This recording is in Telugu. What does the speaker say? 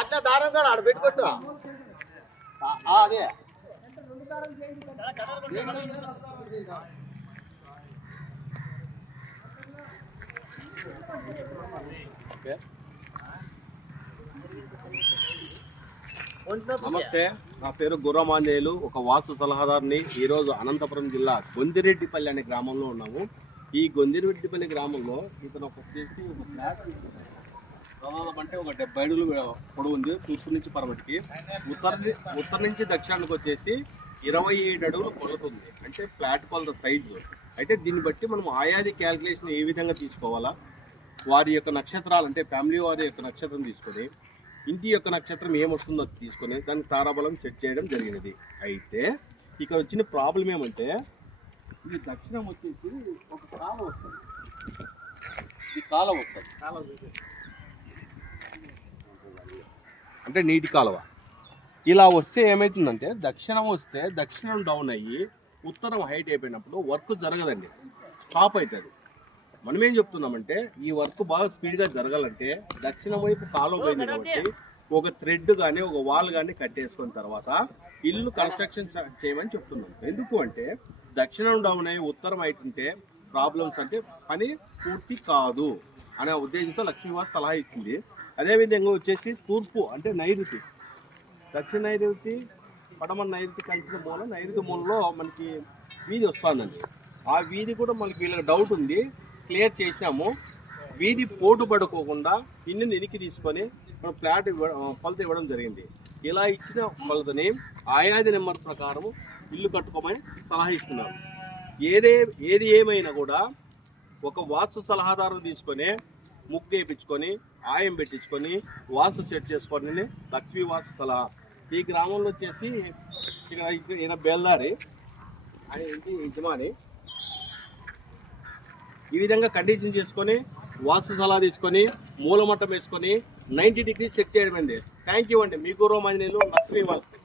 అట్లా దారంగా ఆడ పెట్టుకోట్టు అదే నమస్తే, నా పేరు గుర్రమాంజేయులు. ఒక వాస్తు సలహాదారుని. ఈరోజు అనంతపురం జిల్లా గొందిరెడ్డిపల్లి అనే గ్రామంలో ఉన్నాము. ఈ గొందిరెడ్డిపల్లి గ్రామంలో ఇతను వచ్చేసి ఒక ఫ్లాట్ ప్రధానం అంటే ఒక 70 అడుగులు పొడవు ఉంది. తూర్పు నుంచి పరమటికి, ఉత్తర నుంచి దక్షిణానికి వచ్చేసి 27 అడుగులు కొలుతుంది. అంటే ఫ్లాట్ కొలత సైజు. అయితే దీన్ని బట్టి మనం ఆయాది క్యాల్కులేషన్ ఏ విధంగా తీసుకోవాలా, వారి యొక్క నక్షత్రాలు అంటే ఫ్యామిలీ వారి యొక్క నక్షత్రం తీసుకొని ఇంటి యొక్క నక్షత్రం ఏమొస్తుందో తీసుకొని దానికి తారాబలం సెట్ చేయడం జరిగినది. అయితే ఇక్కడ వచ్చిన ప్రాబ్లం ఏమంటే ఇది దక్షిణం వచ్చేసి ఒక కాలం వస్తుంది. ఈ కాలం వస్తుంది అంటే నీటి కాలువ. ఇలా వస్తే ఏమవుతుందంటే దక్షిణం వస్తే దక్షిణం డౌన్ అయ్యి ఉత్తరం హైట్ అయిపోయినప్పుడు వర్క్ జరగదండి, స్టాప్ అవుతుంది. మనం ఏం చెప్తున్నామంటే ఈ వర్క్ బాగా స్పీడ్గా జరగాలంటే దక్షిణం వైపు కాలువ పోయింది కాబట్టి ఒక థ్రెడ్ కానీ ఒక వాల్ కానీ కట్టేసుకున్న తర్వాత ఇల్లు కన్స్ట్రక్షన్ చేయమని చెప్తున్నాం. ఎందుకు అంటే దక్షిణం డౌన్ అయ్యి ఉత్తరం హైట్ ఉంటే ప్రాబ్లమ్స్ అంటే పని పూర్తి కాదు అనే ఉద్దేశంతో లక్ష్మీవాస్ సలహా ఇచ్చింది. అదేవిధంగా వచ్చేసి తూర్పు అంటే నైరుతి, దక్షిణ నైరుతి, పడమర నైరుతి కలిసిన మూల, నైరుతి మూలలో మనకి వీధి వస్తుందండి. ఆ వీధి కూడా మనకి వీళ్ళకి డౌట్ ఉంది, క్లియర్ చేసినాము. వీధి పోటు పడుకోకుండా ఇన్ని వెనక్కి తీసుకొని మనం ఫ్లాట్ కొలత ఇవ్వడం జరిగింది. ఇలా ఇచ్చిన కొలతని ఆయాది నెంబర్ ప్రకారం ఇల్లు కట్టుకోమని సలహా ఇస్తున్నారు. ఏది ఏమైనా కూడా ఒక వాస్తు సలహాదారు తీసుకొని ముగ్గు వేయించుకొని ఆయం పెట్టించుకొని వాస్తు సెట్ చేసుకొని లక్ష్మీ వాస్తు సలహా. ఈ గ్రామంలో వచ్చేసి ఇక్కడ ఈయన బేల్దారి ఆయన ఇంటి యజమాని. ఈ విధంగా కండిషన్ చేసుకొని వాస్తు సలహా తీసుకొని మూలమట్టం వేసుకొని 90 డిగ్రీస్ సెట్ చేయడం అండి. థ్యాంక్ యూ అండి. మీ గుర్రమాంజనేయులు, లక్ష్మీ వాస్తు.